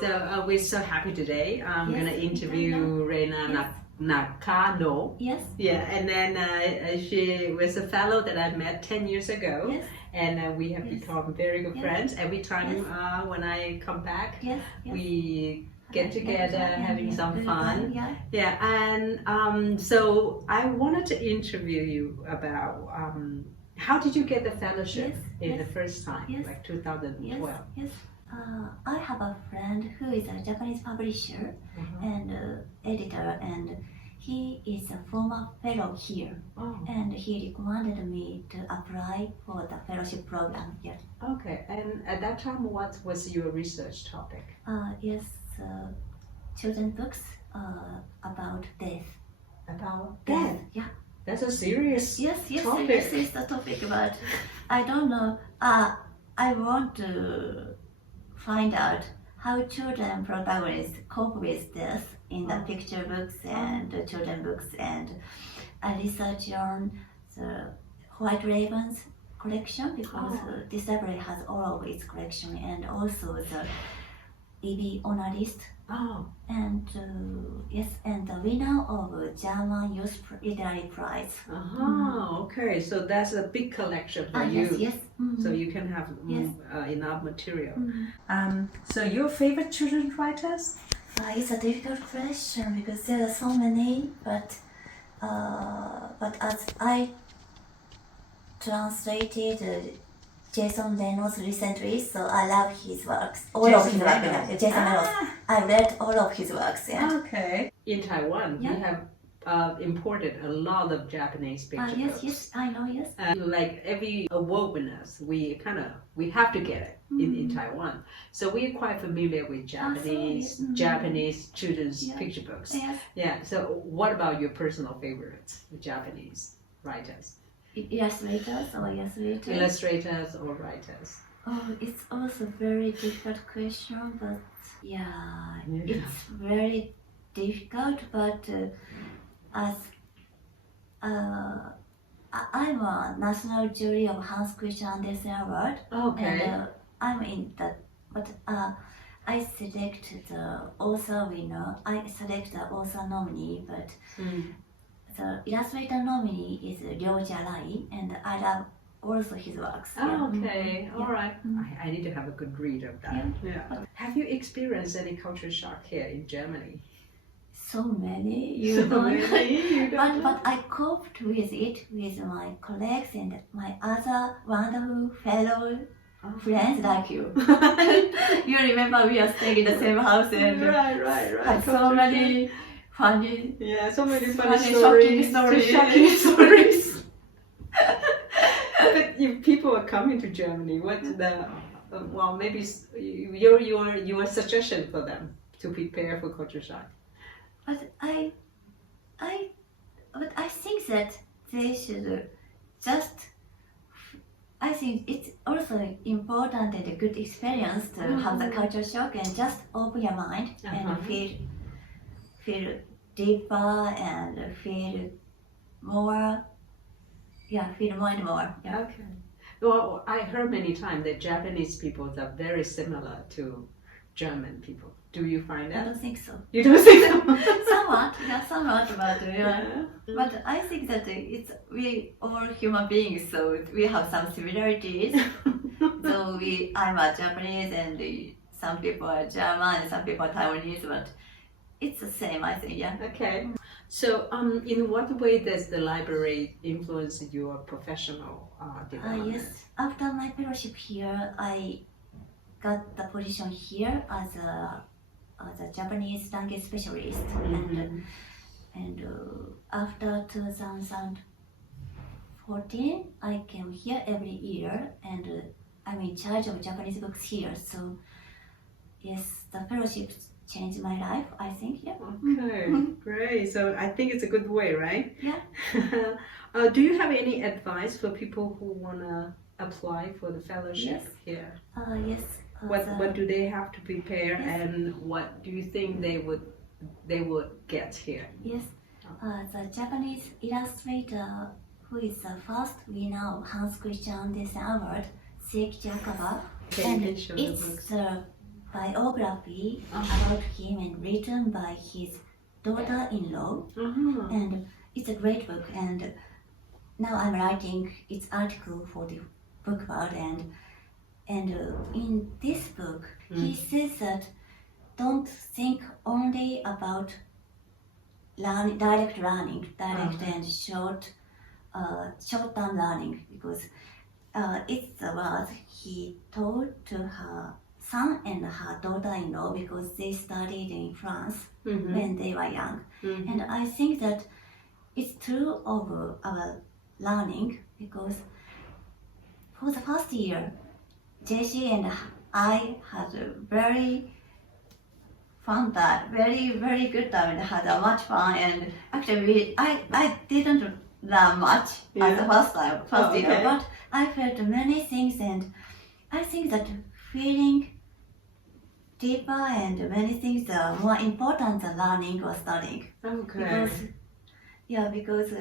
So we're so happy today. I'm Yes, going to interview Reina Yes. Nakano. Yes. Yeah, and then she was a fellow that I met 10 years ago. Yes. And we have Yes. become very good Yes. friends. Every time Yes. when I come back, Yes. Yes. we get together, having some fun. Yeah. Yeah, and so I wanted to interview you about how did you get the fellowship in the first time, like 2012? Yes. I have a friend who is a Japanese publisher and editor, and he is a former fellow here. And he recommended me to apply for the fellowship program here. Okay, and at that time, what was your research topic? Yes, children's books about death. About death? Yeah. That's a serious topic. Yes, it's the topic, but I don't know. I want to find out how children protagonists cope with death in the picture books and the children books, and I research on the White Ravens collection because this library has all of its collection, and also the E.B. honor list. And and the winner of German Youth Literary Prize. Okay, so that's a big collection for you. Yes. So you can have enough material. So your favorite children's writers? It's a difficult question because there are so many, but as I translated Jason Reynolds recently, so I love his works. All of his works. Jason Reynolds. I read all of his works. Okay. In Taiwan, we have imported a lot of Japanese picture books. Yes, I know. Yes. Like every award winners, we have to get it in Taiwan. So we're quite familiar with Japanese children's picture books. Yeah. So what about your personal favorites, the Japanese writers? Illustrators or Illustrators or writers? It's also very difficult question, but it's very difficult. But as I'm a national jury of Hans Christian Andersen Award, and I'm in that. But I select the author winner. I select the author nominee, but. The illustrator nominee is Ryo Jarai, and I love also his works. Okay, all right. I need to have a good read of that. Have you experienced any culture shock here in Germany? So many, But I coped with it with my colleagues and my other wonderful fellow friends like you. You remember we are staying in the same house and right. So many funny, so many funny stories, shocking stories. But if people are coming to Germany, what's the maybe your suggestion for them to prepare for culture shock? But I think that they should just. I think it's also important and a good experience to have the culture shock and just open your mind and feel deeper and feel more and more. Okay. Well, I heard many times that Japanese people are very similar to German people. Do you find that? I don't think so. You don't think so? somewhat, but I think that we all human beings, so we have some similarities. So I'm a Japanese, and some people are German, and some people are Taiwanese, but it's the same, I think. Okay. So, in what way does the library influence your professional development? Yes. After my fellowship here, I got the position here as a Japanese language specialist, and after 2014, I came here every year, and I'm in charge of Japanese books here. So, yes, the fellowship changed my life, I think. Okay, great. So I think it's a good way, right? Yeah. Do you have any advice for people who want to apply for the fellowship here? Yes. What do they have to prepare, and what do you think they would get here? Yes. The Japanese illustrator who is the first winner of Hans Christian Andersen Award, Seiki Jakaba, and it's the biography about him and written by his daughter-in-law. And it's a great book. And now I'm writing its article for the book about and in this book he says that don't think only about direct and short-term learning, because it's the words he told to her son and her daughter-in-law because they studied in France when they were young. And I think that it's true of our learning, because for the first year, JC and I had a very fun time, very good time, and had a much fun. And actually, I didn't learn much at the first year, but I felt many things, and I think that feeling deeper and many things are more important than learning or studying. Okay. Because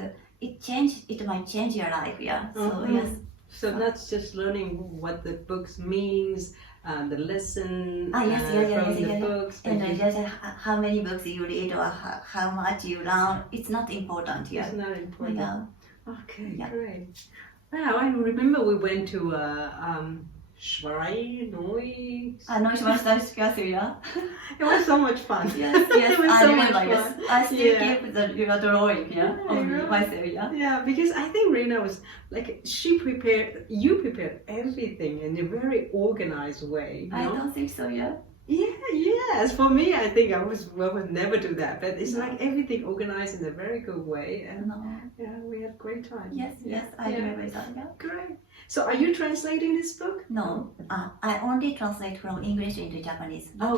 it might change your life. So yes. So that's just learning what the books means, the lesson from the books. And just how many books you read or how much you learn, it's not important. It's not important. Yeah. Okay, great. Wow, I remember we went to Schwei. It was so much fun. Yes, it was I so remember. much Yes, fun. I still keep your drawing. Of myself. Yeah, because I think Reina was like you prepared everything in a very organized way. I don't think so. Yes. For me, I think I would never do that. But it's like everything organized in a very good way, and we had a great time. Yes, I remember that. Great. So, are you translating this book? No, I only translate from English into Japanese. But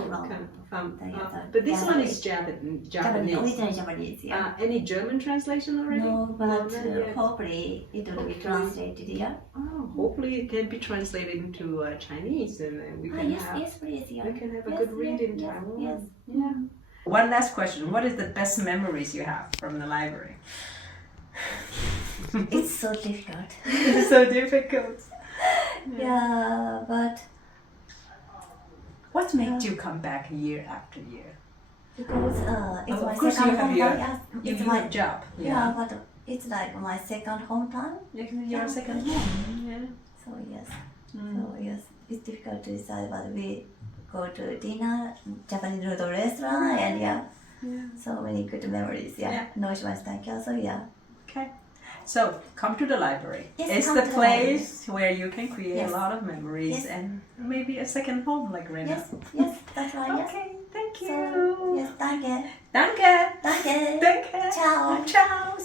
this one is Japanese. Original Japanese. Any German translation already? No, but hopefully it will be translated. Oh, hopefully it can be translated into Chinese, and then we can we can have a good read in Taiwan. Yes. Yeah. One last question: what is the best memories you have from the library? It's so difficult. It's so difficult. But what made you come back year after year? Because it's my course second you have hometown. It's my job. But it's like my second hometown. Your second home. So yes, it's difficult to decide, but we go to dinner, Japanese noodle restaurant, and so many good memories. Okay. So come to the library. Yes, it's the place where you can create a lot of memories and maybe a second home like Reina. Yes, that's right. Okay, thank you. So, danke. Danke. Danke. Danke. Ciao. Ciao.